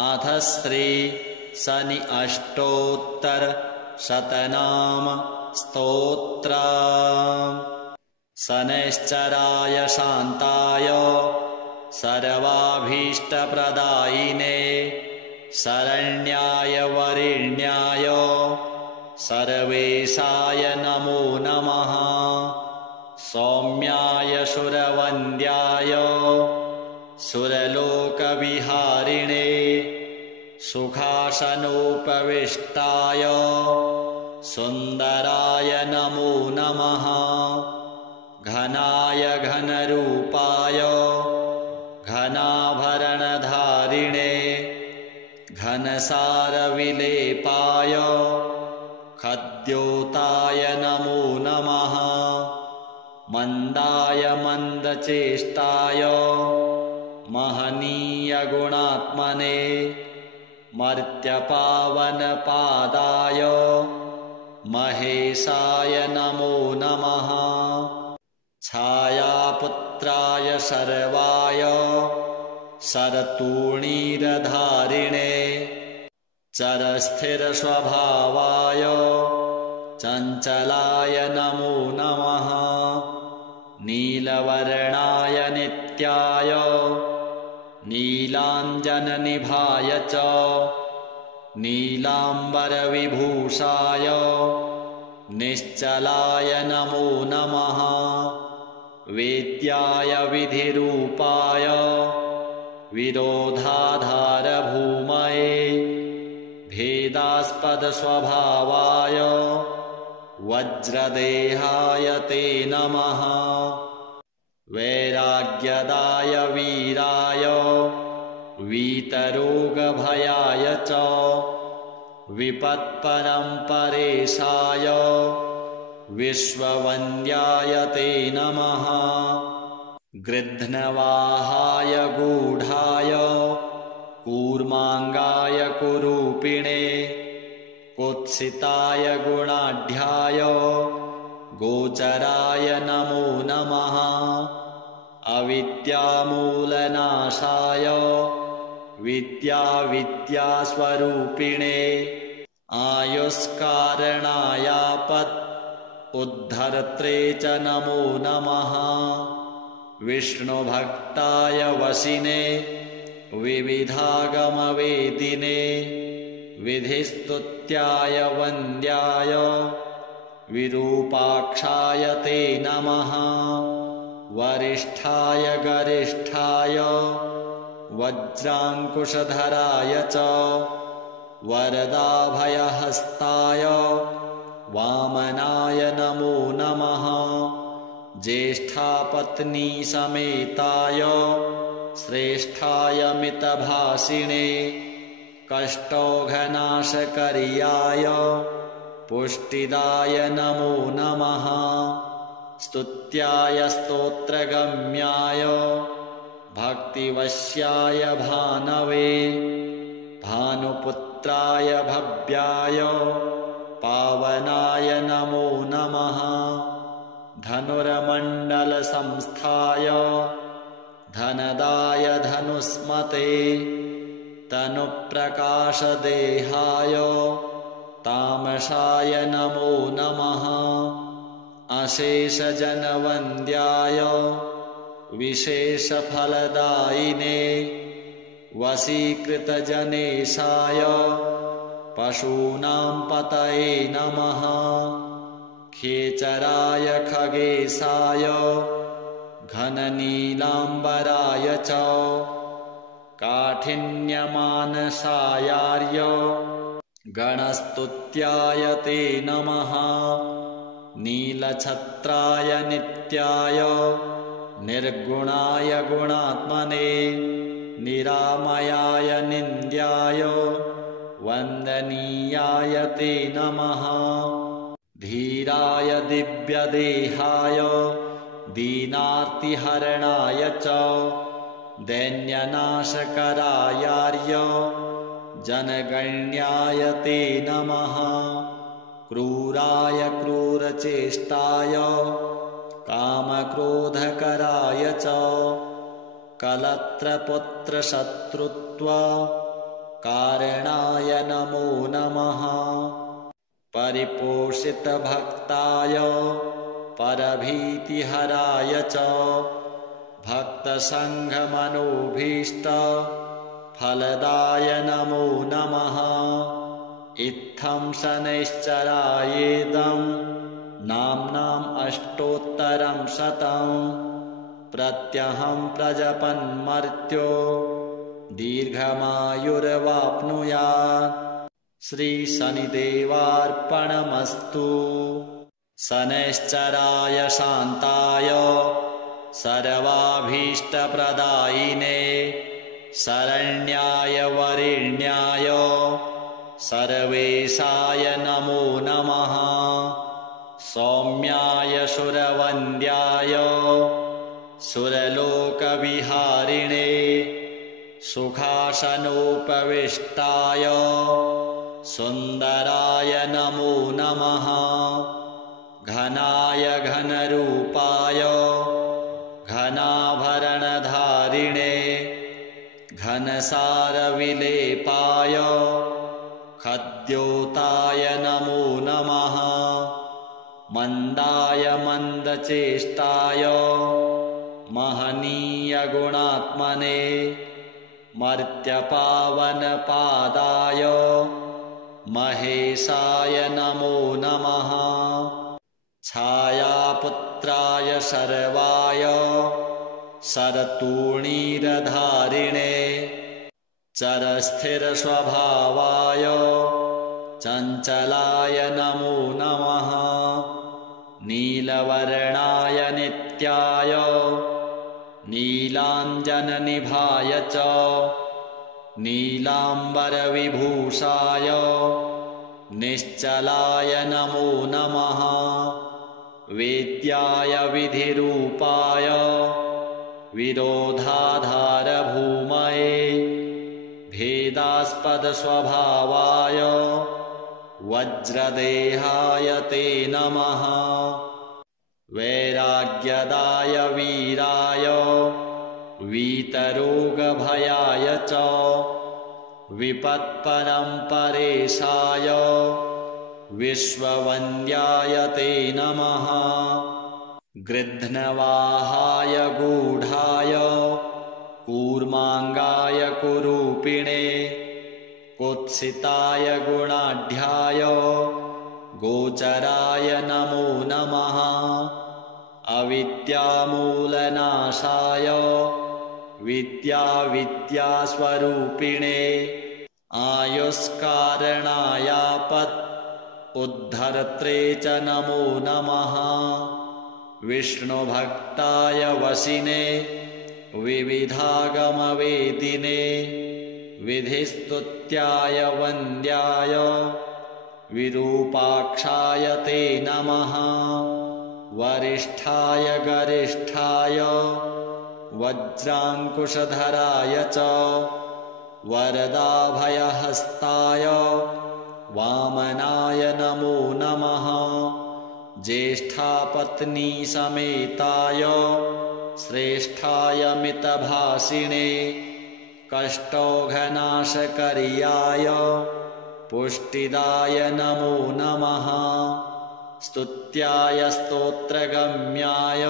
अथ श्री शनि अष्टोत्तर शतनाम स्तोत्र। शनैश्चराय शान्ताय सर्वाभीष्टप्रदायिने शरण्याय वरिण्याय सर्वेशाय नमो नमः। सौम्याय सुरवन्द्याय सुरलोकविहारिणे सुखासनोपविष्टाय सुन्दराय नमो नमः। घनाय घनरूपाय घनाभरणधारिणे घनसारविलेपाय खद्योताय नमो नमः। मन्दाय मन्दचेष्टाय महनीय गुणात्मने मर्त्यपावनपादाय महेशाय नमो नमः। छायापुत्राय सर्वाय शरतूणीरधारिणे चरस्थिरस्वभावाय चञ्चलाय नमो नमः। नीलवर्णाय नित्याय नीलाञ्जननिभाय च नीलाम्बरविभूषाय निश्चलाय नमो नमः। वेद्याय विधिरूपाय विरोधाधारभूमये भेदास्पदस्वभावाय वज्रदेहाय ते नमः। वैराग्यदाय वीराय वीतरोगभयाय च विपत्परम्परेशाय विश्ववन्द्याय ते नमः। गृध्नवाहाय गूढाय कूर्माङ्गाय कुरूपिणे कुत्सिताय गुणाढ्याय गोचराय नमो नमः। अविद्यामूलनाशाय विद्यास्वरूपिणे आयुष्कारणायापत् उद्धर्त्रे च नमो नमः। विष्णुभक्ताय वशिने विविधागमवेदिने विधिस्तुत्याय वन्द्याय विरूपाक्षाय ते नमः। वरिष्ठाय गरिष्ठाय वज्राङ्कुशधराय च वरदाभयहस्ताय वामनाय नमो नमः। ज्येष्ठापत्नीसमेताय श्रेष्ठाय मितभाषिणे कष्टौघनाशकर्याय पुष्टिदाय नमो नमः। स्तुत्याय स्तोत्रगम्याय भक्तिवश्याय भानवे भानुपुत्राय भव्याय पावनाय नमो नमः। धनुर्मण्डलसंस्थाय धनदाय धनुष्मते तनुप्रकाशदेहाय तामसाय नमो नमः। अशेषजनवन्द्याय विशेषफलदायिने वशीकृतजनेशाय पशूनां पतये नमः। खेचराय खगेशाय घननीलाम्बराय च काठिन्यमानसायार्य गणस्तुत्याय ते नमः। नीलछत्राय नित्याय निर्गुणाय गुणात्मने निरामयाय निन्द्याय वन्दनीयाय ते नमः। धीराय दिव्यदेहाय दीनार्तिहरणाय च दैन्यनाशकरायार्य जनगण्याय ते नमः। क्रूराय क्रूरचेष्टाय कामक्रोधकराय च कलत्रपुत्रशत्रुत्व कारणाय नमो नमः। परिपोषितभक्ताय परभीतिहराय च भक्तसङ्घमनोभीष्टफलदाय नमो नमः। इत्थं शनैश्चरायेदं नाम्नाम् अष्टोत्तरं शतं प्रत्यहं प्रजपन्मर्त्यो दीर्घमायुर्वाप्नुयात्। श्रीशनिदेवार्पणमस्तु। शनैश्चराय शान्ताय सर्वाभीष्टप्रदायिने शरण्याय वरेण्याय सर्वेशाय नमो नमः। सौम्याय सुरवन्द्याय सुरलोकविहारिणे सुखासनोपविष्टाय सुन्दराय नमो नमः। घनाय घनरूपाय घनाभरणधारिणे घनसारविलेपाय खद्योताय नमो नमः। मन्दाय मन्दचेष्टाय महनीयगुणात्मने मर्त्यपावनपादाय महेशाय नमो नमः। छायापुत्राय शर्वाय शरतूणीरधारिणे चरस्थिरस्वभावाय चञ्चलाय नमो नमः। नीलवर्णाय नित्याय नीलाञ्जननिभाय च नीलाम्बरविभूषाय निश्चलाय नमो नमः। वेद्याय विधिरूपाय विरोधाधारभूमये भेदास्पदस्वभावाय वज्रदेहाय ते नमः। वैराग्यदाय वीराय वीतरोगभयाय च विपत्परम्परेशाय विश्ववन्द्याय ते नमः। गृध्नवाहाय गूढाय कूर्माङ्गाय कुरूपिणे कुत्सिताय गुणाढ्याय गोचराय नमो नमः। अविद्यामूलनाशाय विद्यास्वरूपिणे आयुष्कारणायापत् उद्धर्त्रे च नमो नमः। विष्णुभक्ताय वशिने विविधागमवेदिने विधिस्तुत्याय वन्द्याय विरूपाक्षाय ते नमः। वरिष्ठाय गरिष्ठाय वज्राङ्कुशधराय च वरदाभयहस्ताय वामनाय नमो नमः। ज्येष्ठापत्नीसमेताय श्रेष्ठाय मितभाषिणे कष्टौघनाशकर्याय पुष्टिदाय नमो नमः। स्तुत्याय स्तोत्रगम्याय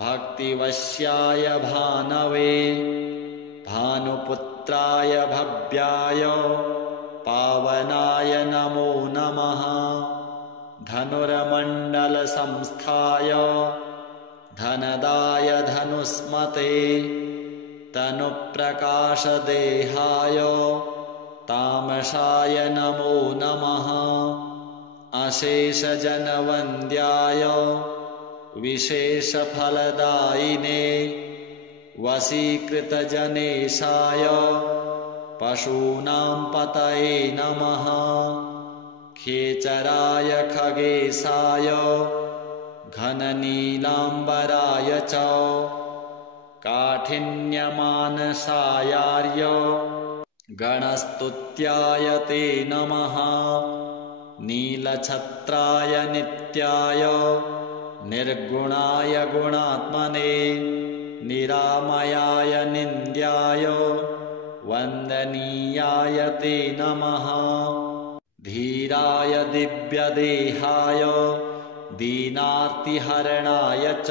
भक्तिवश्याय भानवे भानुपुत्राय भव्याय पावनाय नमो नमः। धनुर्मण्डलसंस्थाय धनदाय धनुष्मते तनुप्रकाशदेहाय तामसाय नमो नमः। अशेषजनवन्द्याय विशेषफलदायिने वशीकृतजनेशाय पशूनां पतये नमः। खेचराय खगेशाय घननीलाम्बराय च काठिन्यमानसायार्य गणस्तुत्याय ते नमः। नीलछत्राय नित्याय निर्गुणाय गुणात्मने निरामयाय निन्द्याय वन्दनीयाय ते नमः। धीराय दिव्यदेहाय दीनार्तिहरणाय च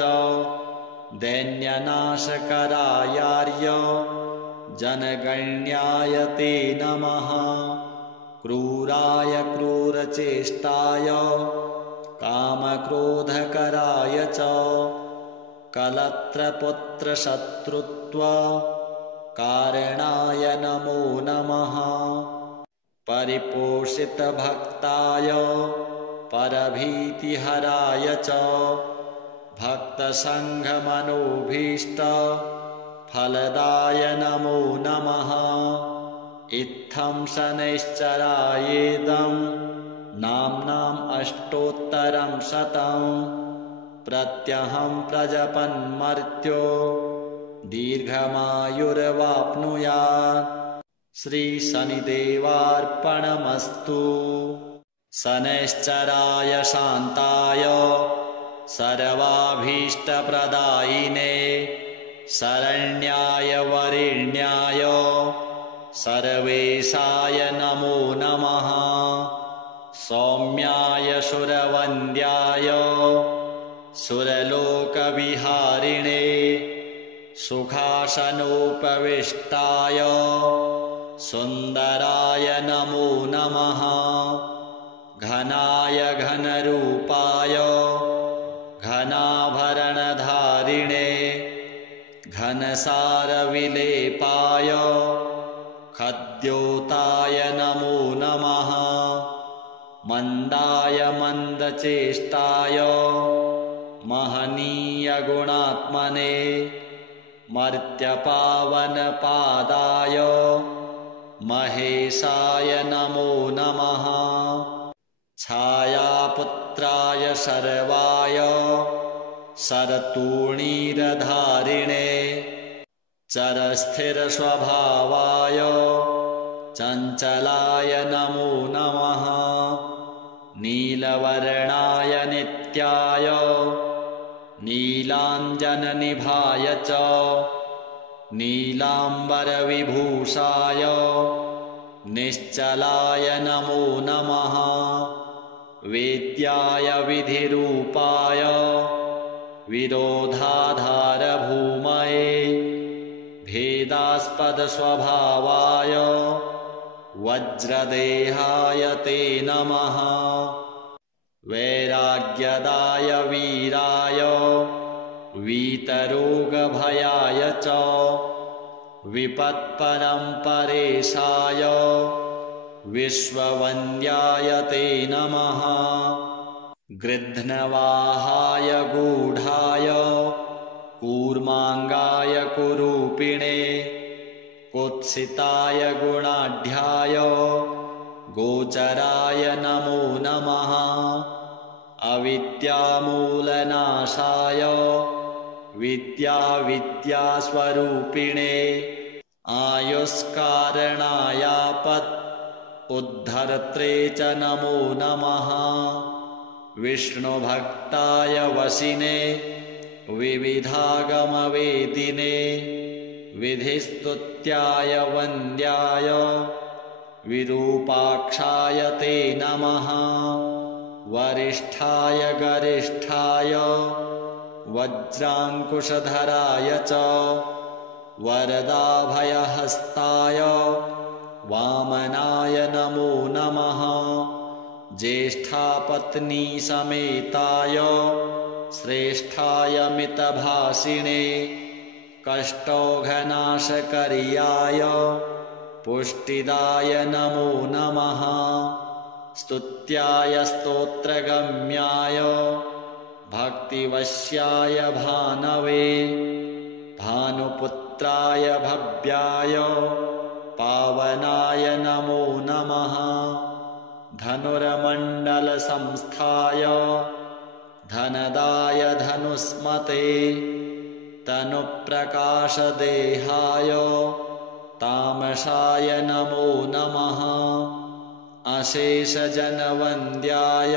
दैन्यनाशकरायार्य जनगण्याय ते नमः। क्रूराय क्रूरचेष्टाय कामक्रोधकराय च कलत्रपुत्रशत्रुत्व कारणाय नमो नमः। परिपोषितभक्ताय परभीतिहराय च भक्तसङ्घमनोभीष्ट फलदाय नमो नमः। इत्थं शनैश्चरायेदं नाम्नाम् अष्टोत्तरं शतं प्रत्यहं प्रजपन्मर्त्यो दीर्घमायुर्वाप्नुयात्। श्रीशनिदेवार्पणमस्तु। शनैश्चराय शान्ताय सर्वाभीष्टप्रदायिने शरण्याय वरेण्याय सर्वेशाय नमो नमः। सौम्याय सुरवन्द्याय सुरलोकविहारिणे सुखासनोपविष्टाय सुन्दराय नमो नमः। घनाय घनरूपाय घनाभरणधारिणे घनसारविलेपाय खद्योताय नमो नमः। मन्दाय मन्दचेष्टाय महनीयगुणात्मने मर्त्यपावनपादाय महेशाय नमो नमः। छायापुत्राय शर्वाय शरतूणीरधारिणे चरस्थिरस्वभावाय चञ्चलाय नमो नमः। नीलवर्णाय नित्याय नीलाञ्जननिभाय च नीलाम्बरविभूषाय निश्चलाय नमो नमः। वेद्याय विधिरूपाय विरोधाधारभूमये भेदास्पदस्वभावाय वज्रदेहाय ते नमः। वैराग्यदाय वीराय वीतरोगभयाय च विपत्परम्परेशाय विश्ववन्द्याय ते नमः। गृध्नवाहाय गूढाय कूर्माङ्गाय कुरूपिणे कुत्सिताय गुणाढ्याय गोचराय नमो नमः। अविद्यामूलनाशाय विद्यास्वरूपिणे आयुष्कारणायापत् उद्धर्त्रे च नमो नमः। विष्णुभक्ताय वशिने विविधागमवेदिने विधिस्तुत्याय वन्द्याय विरूपाक्षाय ते नमः। वरिष्ठाय गरिष्ठाय वज्राङ्कुशधराय च वरदाभयहस्ताय वामनाय नमो नमः। ज्येष्ठापत्नीसमेताय श्रेष्ठाय मितभाषिणे कष्टौघनाशकर्याय पुष्टिदाय नमो नमः। स्तुत्याय स्तोत्रगम्याय भक्तिवश्याय भानवे भानुपुत्राय भव्याय पावनाय नमो नमः। धनुर्मण्डलसंस्थाय धनदाय धनुष्मते तनुप्रकाशदेहाय तामसाय नमो नमः। अशेषजनवन्द्याय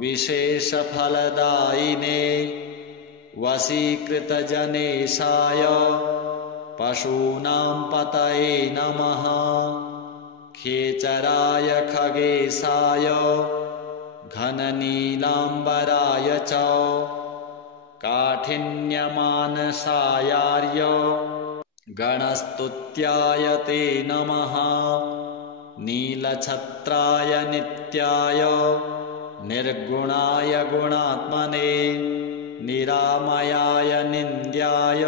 विशेषफलदायिने वशीकृतजनेशाय पशूनां पतये नमः खेचराय खगेशाय घननीलाम्बराय च काठिन्यमानसायार्य गणस्तुत्याय ते नमः नीलछत्राय नित्याय निर्गुणाय गुणात्मने निरामयाय निन्द्याय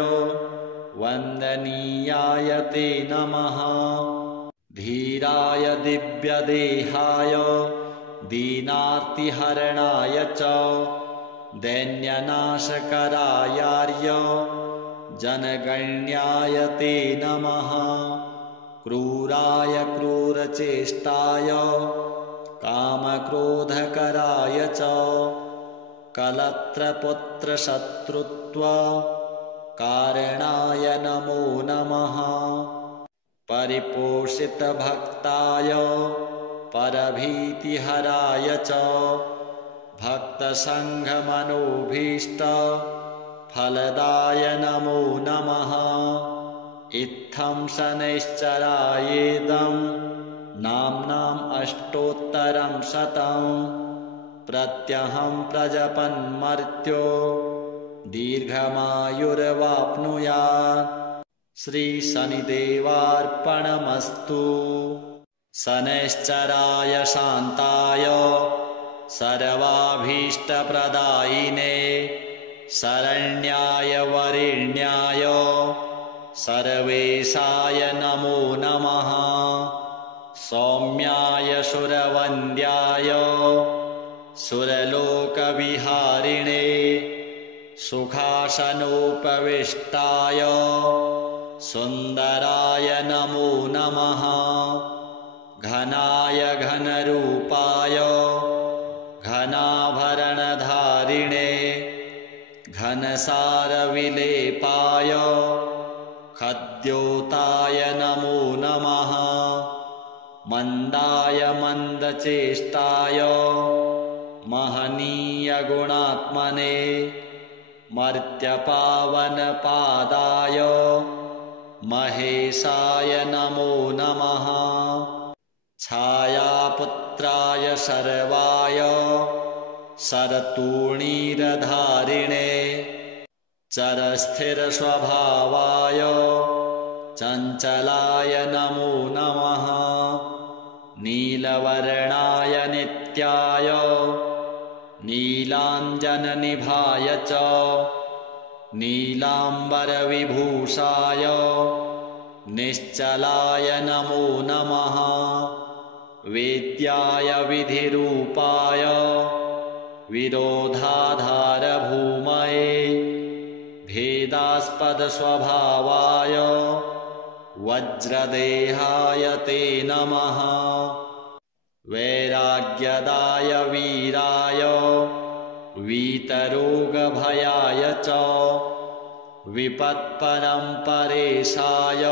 वन्दनीयाय ते नमः धीराय दिव्यदेहाय दीनार्तिहरणाय च दैन्यनाशकरायार्य जनगण्याय ते नमः क्रूराय क्रूरचेष्टाय कामक्रोधकराय च कलत्रपुत्रशत्रुत्व कारणाय नमो नमः परिपोषितभक्ताय परभीतिहराय च भक्तसङ्घमनोभीष्ट फलदाय नमो नमः इत्थं शनैश्चरायेदं नाम्नाम् अष्टोत्तरं शतं प्रत्यहं प्रजपन्मर्त्यो दीर्घमायुर्वाप्नुयात् श्रीशनिदेवार्पणमस्तु शनैश्चराय शान्ताय सर्वाभीष्टप्रदायिने शरण्याय वरेण्याय सर्वेशाय नमो नमः सौम्याय सुरवन्द्याय सुरलोकविहारिणे सुखासनोपविष्टाय सुन्दराय नमो नमः घनाय घनरूपाय घनाभरणधारिणे घनसारविलेपाय खद्योताय नमो नमः मन्दाय मन्दचेष्टाय महनीयगुणात्मने मर्त्यपावनपादाय महेशाय नमो नमः छायापुत्राय शर्वाय शरतूणीरधारिणे चरस्थिरस्वभावाय चञ्चलाय नमो नमः नीलवर्णाय नित्याय नीलाञ्जननिभाय च नीलाम्बरविभूषाय निश्चलाय नमो नमः वेद्याय विधिरूपाय विरोधाधारभूमये भेदास्पदस्वभावाय वज्रदेहाय ते नमः वैराग्यदाय वीराय वीतरोगभयाय च विपत्परम्परेशाय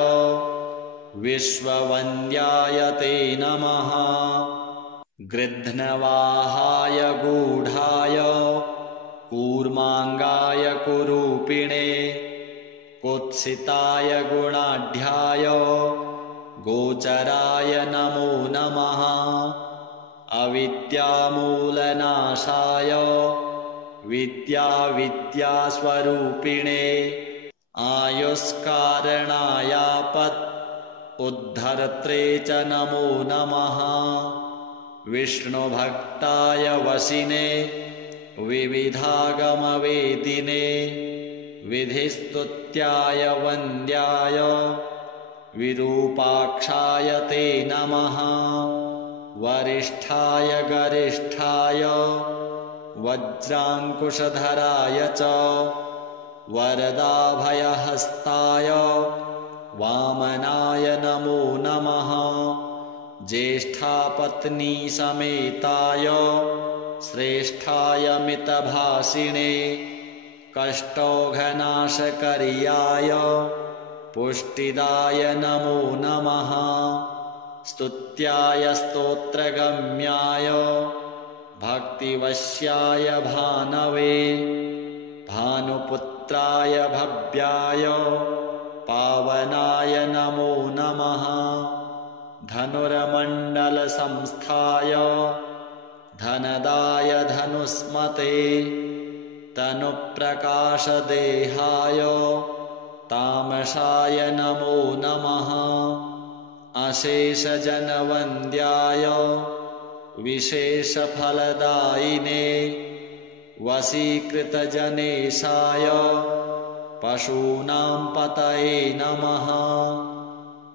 विश्ववन्द्याय ते नमः गृध्नवाहाय गूढाय कूर्माङ्गाय कुरूपिणे कुत्सिताय गुणाढ्याय गोचराय नमो नमः अविद्यामूलनाशाय विद्यास्वरूपिणे आयुष्कारणायापत् उद्धर्त्रे च नमो नमः विष्णुभक्ताय वशिने विविधागमवेदिने विधिस्तुत्याय वन्द्याय विरूपाक्षाय ते नमः वरिष्ठाय गरिष्ठाय वज्राङ्कुशधराय च वरदाभयहस्ताय वामनाय नमो नमः ज्येष्ठापत्नीसमेताय श्रेष्ठाय मितभाषिणे कष्टौघनाशकर्याय पुष्टिदाय नमो नमः स्तुत्याय स्तोत्रगम्याय भक्तिवश्याय भानवे भानुपुत्राय भव्याय पावनाय नमो नमः। धनुर्मण्डलसंस्थाय धनदाय धनुष्मते तनुप्रकाशदेहाय तामसाय नमो नमः। अशेषजनवन्द्याय विशेषफलदायिने वशीकृतजनेशाय पशूनां पतये नमः।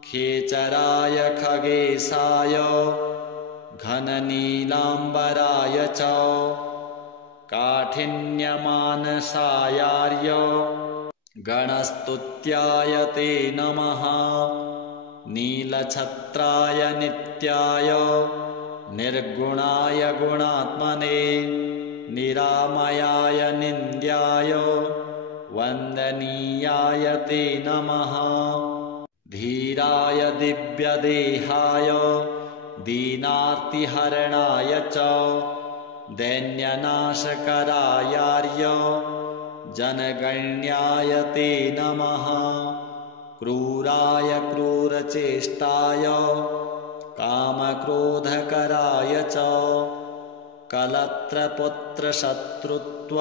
खेचराय खगेशाय घननीलाम्बराय च काठिन्यमानसायार्य गणस्तुत्याय ते नमः। नीलछत्राय नित्याय निर्गुणाय गुणात्मने निरामयाय निन्द्याय वन्दनीयाय ते नमः। धीराय दिव्यदेहाय दीनार्तिहरणाय च दैन्यनाशकरायार्य जनगण्याय ते नमः। क्रूराय क्रूरचेष्टाय कामक्रोधकराय च कलत्रपुत्रशत्रुत्व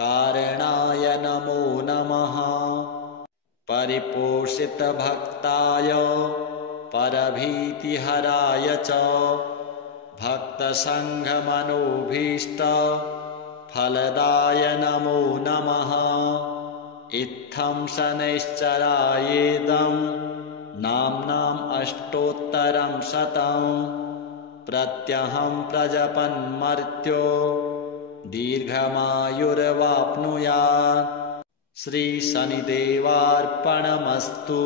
कारणाय नमो नमः। परिपोषितभक्ताय परभीतिहराय च भक्तसङ्घमनोभीष्ट फलदाय नमो नमः। इत्थं शनैश्चरायेदं नाम्नाम् अष्टोत्तरं शतं प्रत्यहं प्रजपन्मर्त्यो दीर्घमायुर्वाप्नुयात्। श्रीशनिदेवार्पणमस्तु।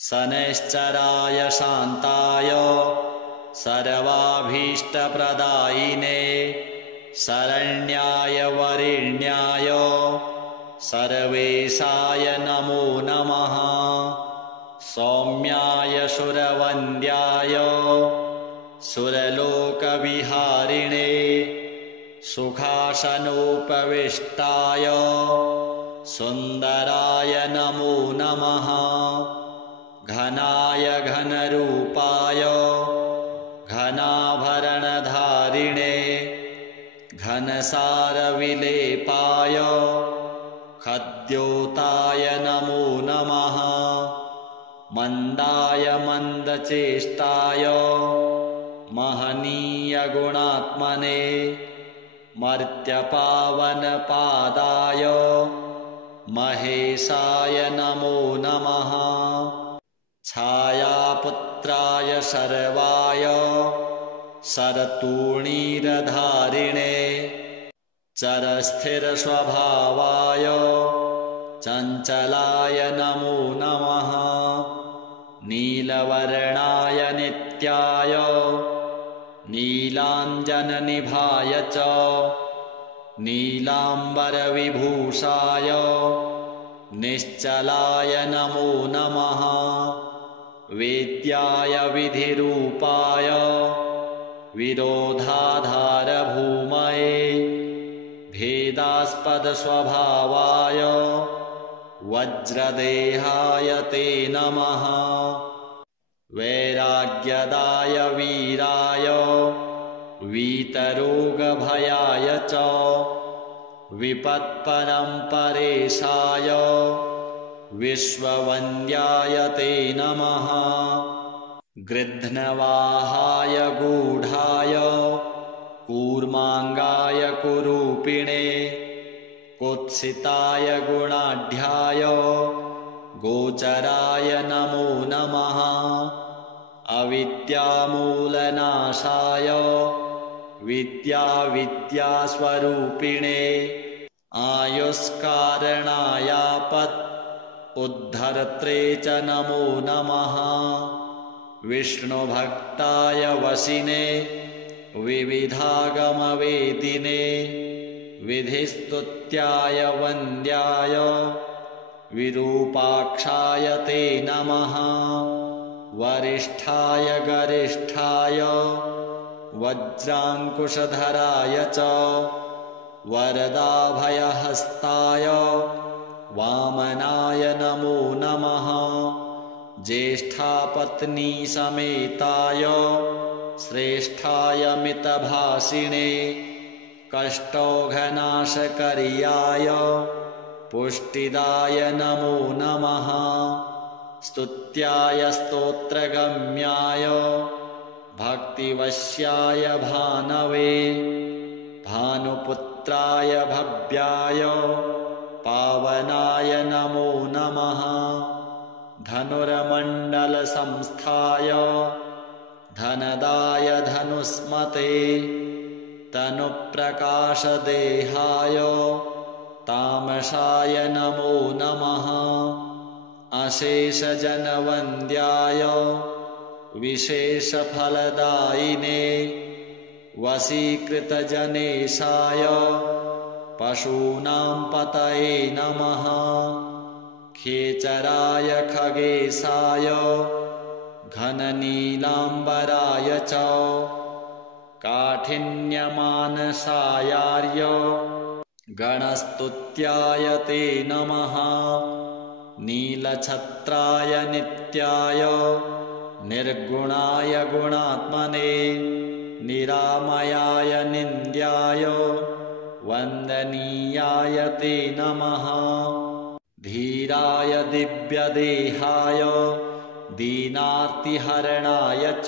शनैश्चराय शान्ताय सर्वाभीष्टप्रदायिने शरण्याय वरेण्याय सर्वेशाय नमो नमः। सौम्याय सुरवन्द्याय सुरलोकविहारिणे सुखासनोपविष्टाय सुन्दराय नमो नमः। घनाय घनरूपाय घनाभरणधारिणे घनसारविलेपाय खद्योताय नमो नमः। मन्दाय मन्दचेष्टाय महनीयगुणात्मने मर्त्यपावनपादाय महेशाय नमो नमः। छायापुत्राय शर्वाय शरतूणीरधारिणे चरस्थिरस्वभावाय चञ्चलाय नमो नमः। नीलवर्णाय नित्याय नीलाञ्जननिभाय च नीलाम्बरविभूषाय निश्चलाय नमो नमः। वेद्याय विधिरूपाय विरोधाधारभूमये भेदास्पदस्वभावाय वज्रदेहाय ते नमः। वैराग्यदाय वीराय वीतरोगभयाय च विपत्परम्परेशाय विश्ववन्द्याय ते नमः। गृध्नवाहाय गूढाय कूर्माङ्गाय कुरूपिणे कुत्सिताय गुणाढ्याय गोचराय नमो नमः। अविद्यामूलनाशाय विद्यास्वरूपिणे आयुष्कारणायापत् उद्धर्त्रे च नमो नमः। विष्णुभक्ताय वशिने विविधागमवेदिने विधिस्तुत्याय वन्द्याय विरूपाक्षाय ते नमः। वरिष्ठाय गरिष्ठाय वज्राङ्कुशधराय च वरदाभयहस्ताय वामनाय नमो नमः। ज्येष्ठापत्नी समेताय श्रेष्ठाय मितभाषिणे कष्टौघनाशकर्याय पुष्टिदाय नमो नमः। स्तुत्याय स्तोत्रगम्याय भक्तिवश्याय भानवे भानुपुत्राय भव्याय पावनाय नमो नमः। धनुर्मण्डलसंस्थाय धनदाय धनुष्मते तनुप्रकाशदेहाय तामसाय नमो नमः। अशेषजनवन्द्याय विशेषफलदायिने वशीकृतजनेशाय पशूनां पतये नमः। खेचराय खगेशाय घननीलाम्बराय च काठिन्यमानसायार्य गणस्तुत्याय ते नमः। नीलछत्राय नित्याय निर्गुणाय गुणात्मने निरामयाय निन्द्याय वन्दनीयाय ते नमः। धीराय दिव्यदेहाय दीनार्तिहरणाय च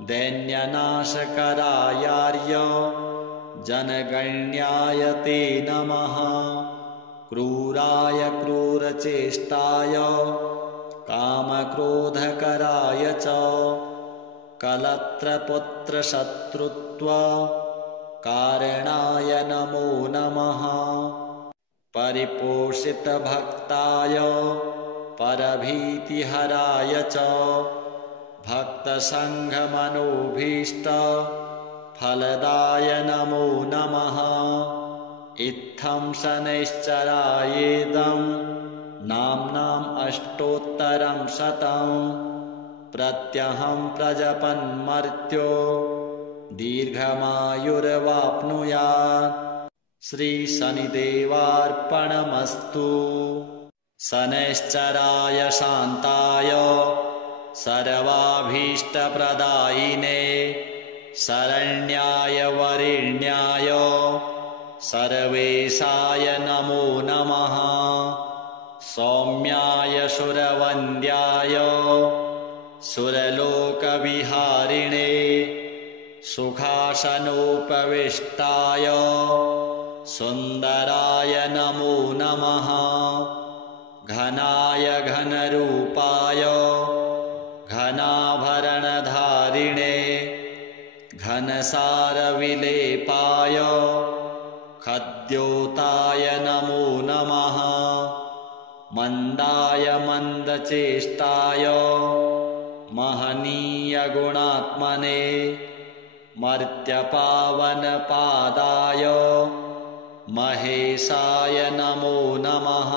दैन्यनाशकरायार्य जनगण्याय ते नमः। क्रूराय क्रूरचेष्टाय कामक्रोधकराय च कलत्रपुत्रशत्रुत्व कारणाय नमो नमः। परिपोषितभक्ताय परभीतिहराय च भक्तसङ्घमनोभीष्ट फलदाय नमो नमः। इत्थं शनैश्चरायेदं नाम्नाम् अष्टोत्तरं शतं प्रत्यहं प्रजपन्मर्त्यो दीर्घमायुर्वाप्नुयात्। श्रीशनिदेवार्पणमस्तु। शनैश्चराय शान्ताय सर्वाभीष्टप्रदायिने शरण्याय वरेण्याय सर्वेशाय नमो नमः। सौम्याय सुरवन्द्याय सुरलोकविहारिणे सुखासनोपविष्टाय सुन्दराय नमो नमः। घनाय घनरूपाय घनाभरणधारिणे घनसारविलेपाय खद्योताय नमो नमः। मन्दाय मन्दचेष्टाय महनीयगुणात्मने मर्त्यपावनपादाय महेशाय नमो नमः।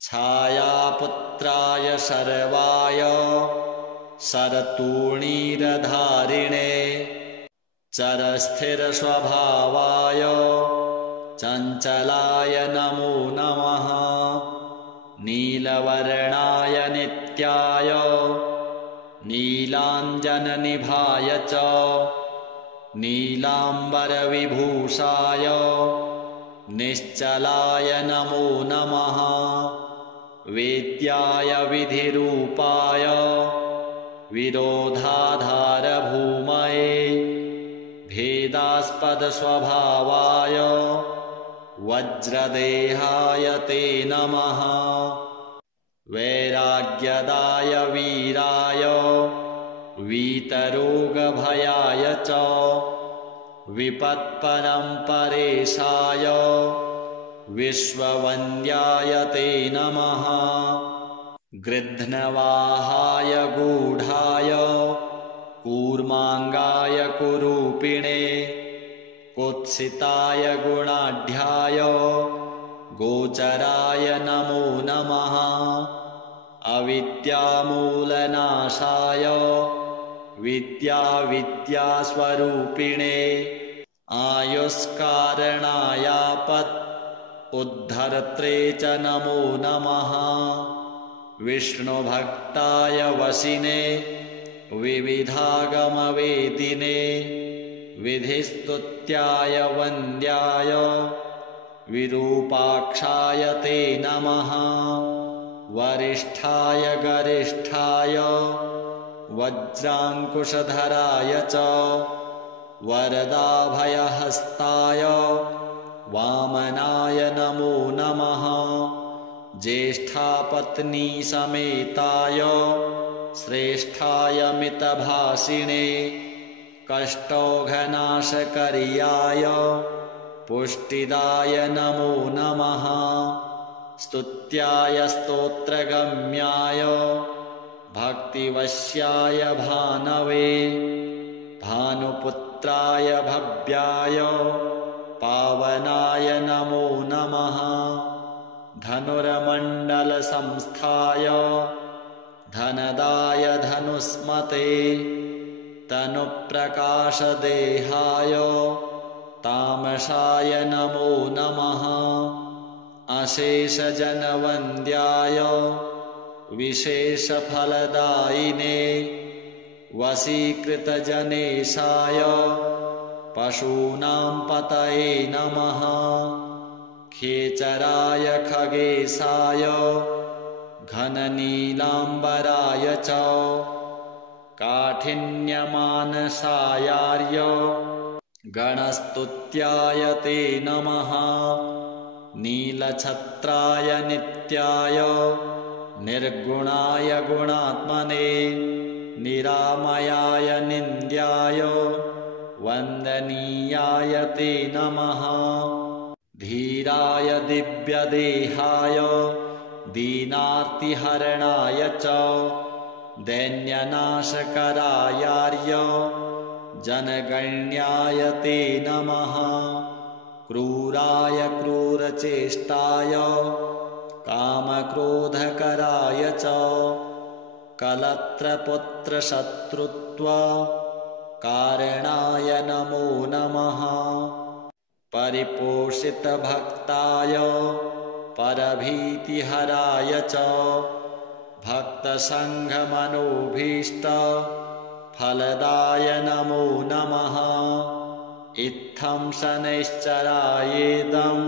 छायापुत्राय शर्वाय शरतूणीरधारिणे चरस्थिरस्वभावाय चञ्चलाय नमो नमः। नीलवर्णाय नित्याय नीलाञ्जननिभाय च नीलाम्बरविभूषाय निश्चलाय नमो नमः। वेद्याय विधिरूपाय विरोधाधारभूमये भेदास्पदस्वभावाय वज्रदेहाय ते नमः। वैराग्यदाय वीराय वीतरोगभयाय च विपत्परम्परेशाय विश्ववन्द्याय ते नमः। गृध्नवाहाय गूढाय कूर्माङ्गाय कुरूपिणे कुत्सिताय गुणाढ्याय गोचराय नमो नमः। अविद्यामूलनाशाय विद्यास्वरूपिणे आयुष्कारणायापत् उद्धर्त्रे च नमो नमः। विष्णुभक्ताय वशिने विविधागमवेदिने विधिस्तुत्याय वन्द्याय विरूपाक्षाय ते नमः। वरिष्ठाय गरिष्ठाय वज्राङ्कुशधराय च वरदाभयहस्ताय वामनाय नमो नमः। ज्येष्ठापत्नीसमेताय श्रेष्ठाय मितभाषिणे कष्टौघनाशकर्याय पुष्टिदाय नमो नमः। स्तुत्याय स्तोत्रगम्याय भक्तिवश्याय भानवे भानुपुत्राय भव्याय पावनाय नमो नमः। धनुर्मण्डलसंस्थाय धनदाय धनुस्मते तनुप्रकाशदेहाय तामसाय नमो नमः। अशेषजनवन्द्याय विशेषफलदायिने वशीकृतजनेशाय पशूनां पतये नमः। खेचराय खगेशाय घननीलाम्बराय च काठिन्यमानसायार्य गणस्तुत्याय ते नमः। नीलछत्राय नित्याय निर्गुणाय गुणात्मने निरामयाय निन्द्याय वन्दनीयाय ते नमः। धीराय दिव्यदेहाय दीनार्तिहरणाय च दैन्यनाशकरायार्य जनगण्याय ते नमः। क्रूराय क्रूरचेष्टाय कामक्रोधकराय च कलत्रपुत्रशत्रुत्व कारणाय नमो नमः। परिपोषितभक्ताय परभीतिहराय च भक्तसङ्घमनोभीष्ट फलदाय नमो नमः। इत्थं शनैश्चरायेदं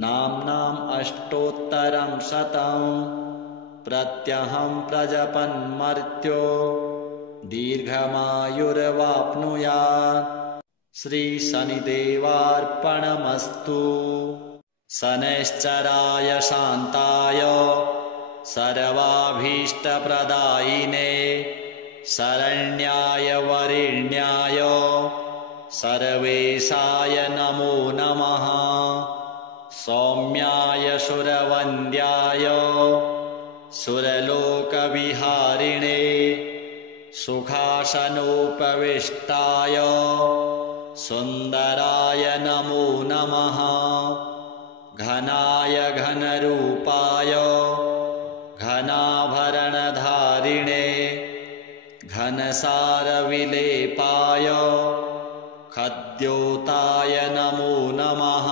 नाम्नाम् अष्टोत्तरं शतं प्रत्यहं प्रजपन्मर्त्यो दीर्घमायुर्वाप्नुयात्। श्रीशनिदेवार्पणमस्तु। शनैश्चराय शान्ताय सर्वाभीष्टप्रदायिने शरण्याय वरेण्याय सर्वेशाय नमो नमः। सौम्याय सुरवन्द्याय सुरलोकविहारिणे सुखासनोपविष्टाय सुन्दराय नमो नमः। घनाय घनरूपाय घनाभरणधारिणे घनसारविलेपाय खद्योताय नमो नमः।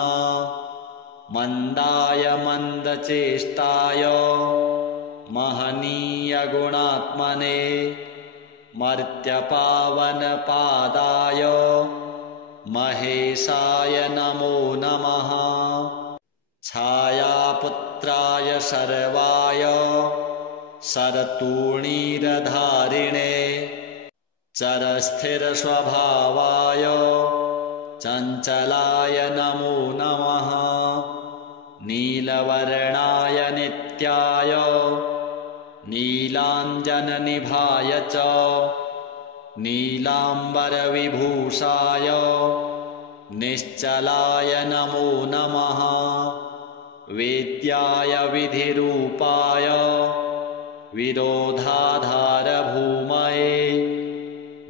मन्दाय मन्दचेष्टाय महनीयगुणात्मने मर्त्यपावनपादाय महेशाय नमो नमः। छायापुत्राय शर्वाय शरतूणीरधारिणे चरस्थिरस्वभावाय चञ्चलाय नमो नमः। नीलवर्णाय नित्याय नीलाञ्जननिभाय च नीलाम्बरविभूषाय निश्चलाय नमो नमः। वेद्याय विधिरूपाय विरोधाधारभूमये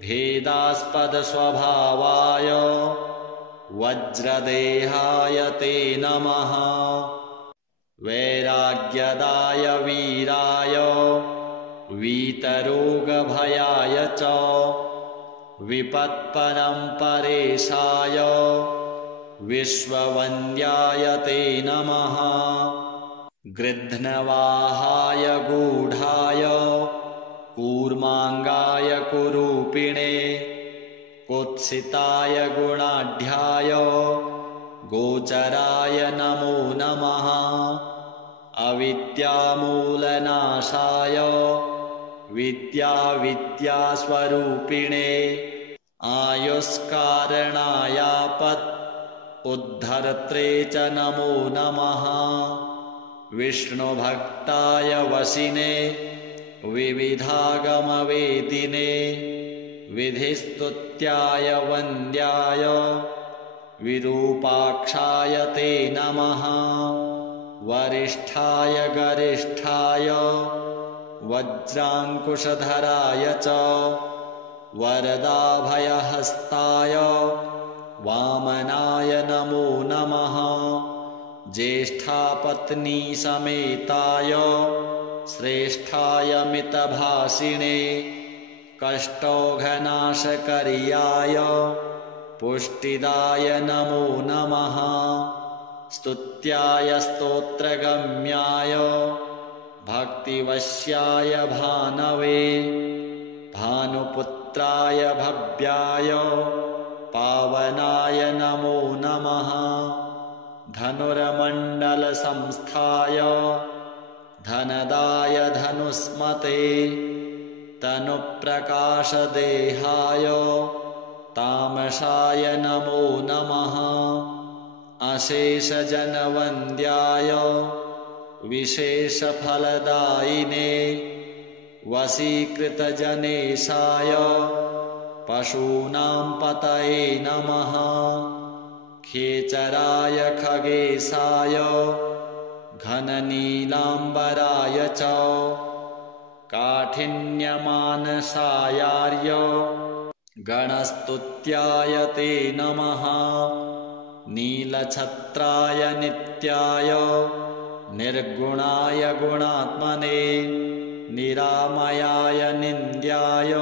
भेदास्पदस्वभावाय वज्रदेहाय ते नमः। वैराग्यदाय वीराय वीतरोगभयाय च विपत्परम्परेशाय विश्ववन्द्याय ते नमः। गृध्नवाहाय गूढाय कूर्माङ्गाय कुरूपिणे कुत्सिताय गुणाढ्याय गोचराय नमो नमः। अविद्यामूलनाशाय विद्यास्वरूपिणे आयुष्कारणायापत् उद्धर्त्रे च नमो नमः। विष्णुभक्ताय वशिने विविधागमवेदिने विधिस्तुत्याय वन्द्याय विरूपाक्षाय ते नमः। वरिष्ठाय गरिष्ठाय वज्राङ्कुशधराय च वरदाभयहस्ताय वामनाय नमो नमः। ज्येष्ठापत्नीसमेताय श्रेष्ठाय मितभाषिणे कष्टौघनाशकर्याय पुष्टिदाय नमो नमः। स्तुत्याय स्तोत्रगम्याय भक्तिवश्याय भानवे भानुपुत्राय भव्याय पावनाय नमो नमः। धनुर्मण्डलसंस्थाय धनदाय धनुस्मते तनुप्रकाशदेहाय तामसाय नमो नमः। अशेषजनवन्द्याय विशेषफलदायिने वशीकृतजनेशाय पशूनां पतये नमः। खेचराय खगेशाय घननीलाम्बराय च काठिन्यमानसायार्य गणस्तुत्याय ते नमः। नीलछत्राय नित्याय निर्गुणाय गुणात्मने निरामयाय निन्द्याय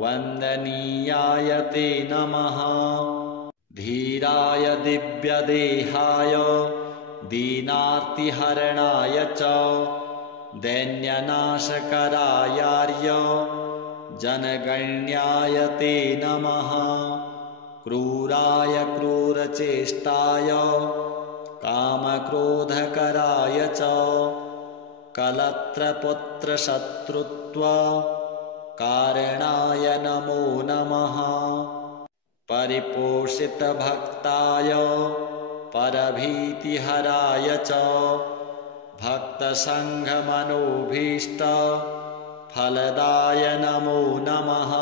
वन्दनीयाय ते नमः। धीराय दिव्यदेहाय दीनार्तिहरणाय च दैन्यनाशकरायार्य जनगण्याय ते नमः। क्रूराय क्रूरचेष्टाय कामक्रोधकराय च कलत्रपुत्रशत्रुत्व कारणाय नमो नमः। परिपोषितभक्ताय परभीतिहराय च भक्तसङ्घमनोभीष्ट फलदाय नमो नमः।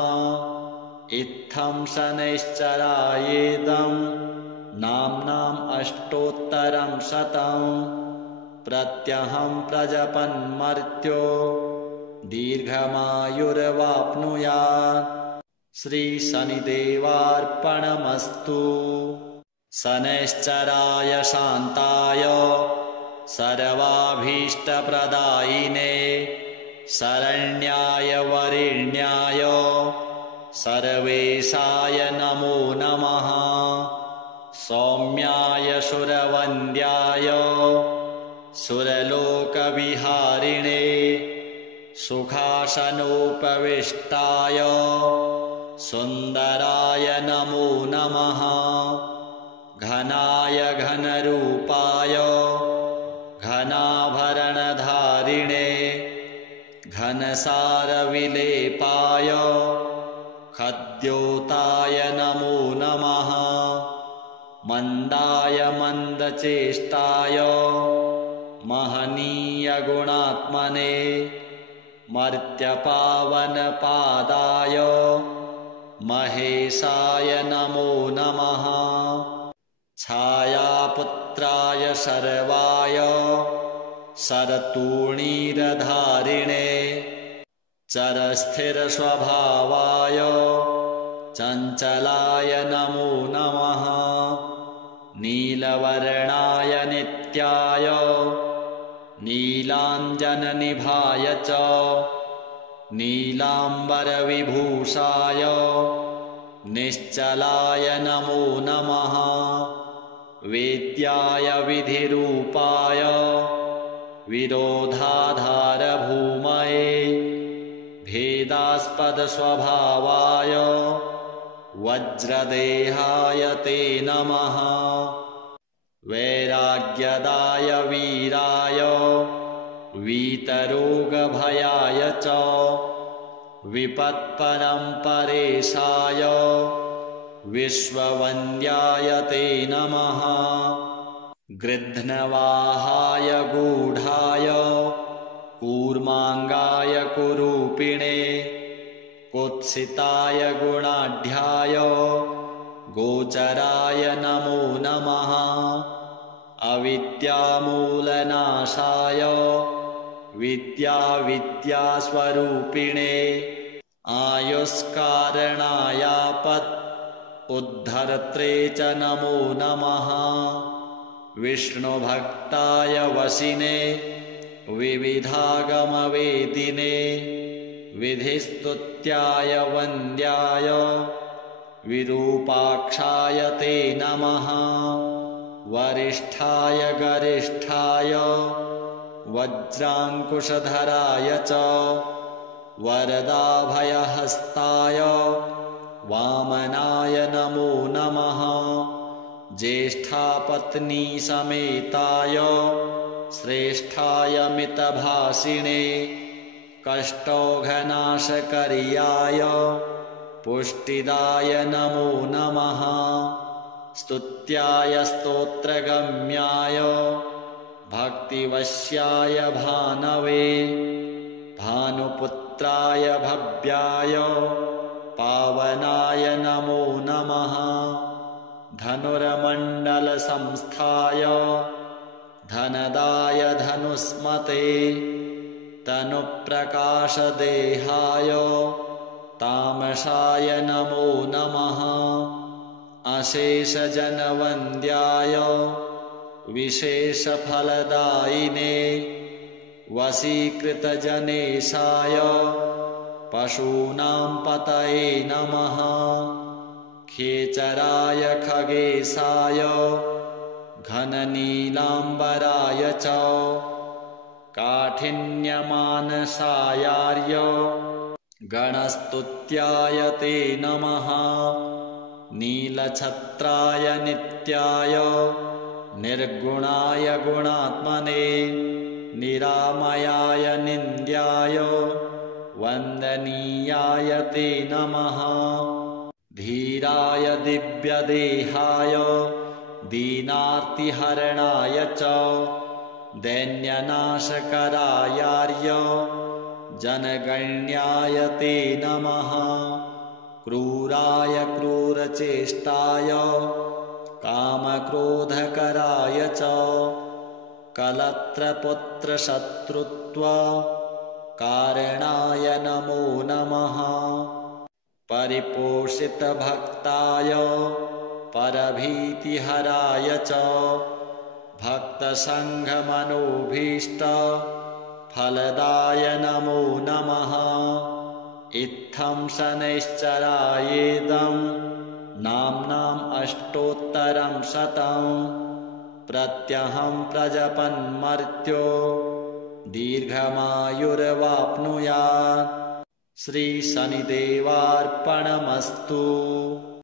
इत्थं शनैश्चरायेदं नाम्नाम् अष्टोत्तरं शतं प्रत्यहं प्रजपन्मर्त्यो दीर्घमायुर्वाप्नुयात्। श्रीशनिदेवार्पणमस्तु। शनैश्चराय शान्ताय सर्वाभीष्टप्रदायिने शरण्याय वरेण्याय सर्वेशाय नमो नमः। सौम्याय सुरवन्द्याय सुरलोकविहारिणे सुखासनोपविष्टाय सुन्दराय नमो नमः। घनाय घनरूपाय घनाभरणधारिणे घनसारविलेपाय खद्योताय नमो नमः। मन्दाय मन्दचेष्टाय महनीयगुणात्मने मर्त्यपावनपादाय महेशाय नमो नमः। छायापुत्राय शर्वाय शरतूणीरधारिणे चरस्थिरस्वभावाय चञ्चलाय नमो नमः। नीलवर्णाय नित्याय नीलाञ्जननिभाय च नीलाम्बरविभूषाय निश्चलाय नमो नमः। वेद्याय विधिरूपाय विरोधाधारभूमये भेदास्पदस्वभावाय वज्रदेहाय ते नमः। वैराग्यदाय वीराय वीतरोगभयाय च विपत्परम्परेशाय विश्ववन्द्याय ते नमः। गृध्नवाहाय गूढाय कूर्माङ्गाय कुरूपिणे कुत्सिताय गुणाढ्याय गोचराय नमो नमः। अविद्यामूलनाशाय विद्यास्वरूपिणे आयुष्कारणायापत् उद्धर्त्रे च नमो नमः। विष्णुभक्ताय वशिने विविधागमवेदिने विधिस्तुत्याय वन्द्याय विरूपाक्षाय ते नमः। वरिष्ठाय गरिष्ठाय वज्राङ्कुशधराय च वरदाभयहस्ताय वामनाय नमो नमः। ज्येष्ठापत्नीसमेताय श्रेष्ठाय मितभाषिणे कष्टौघनाशकर्याय पुष्टिदाय नमो नमः। स्तुत्याय स्तोत्रगम्याय भक्तिवश्याय भानवे भानुपुत्राय भव्याय पावनाय नमो नमः। धनुर्मण्डलसंस्थाय धनदाय धनुष्मते तनुप्रकाशदेहाय तामसाय नमो नमः। अशेषजनवन्द्याय विशेषफलदायिने वशीकृतजनेशाय पशूनां पतये नमः। खेचराय खगेशाय घननीलाम्बराय च काठिन्यमानसायार्य गणस्तुत्याय ते नमः। नीलछत्राय नित्याय निर्गुणाय गुणात्मने निरामयाय निन्द्याय वन्दनीयाय ते नमः। धीराय दिव्यदेहाय दीनार्तिहरणाय च दैन्यनाशकरायार्य जनगण्याय ते नमः। क्रूराय क्रूरचेष्टाय कामक्रोधकराय च कलत्रपुत्रशत्रुत्व कारणाय नमो नमः। परिपोषितभक्ताय परभीतिहराय च भक्तसङ्घमनोभीष्ट फलदाय नमो नमः। इत्थं शनैश्चरायेदं नाम्नाम् अष्टोत्तरं शतं प्रत्यहं प्रजपन्मर्त्यो दीर्घमायुर्वाप्नुयात्। श्रीशनिदेवार्पणमस्तु।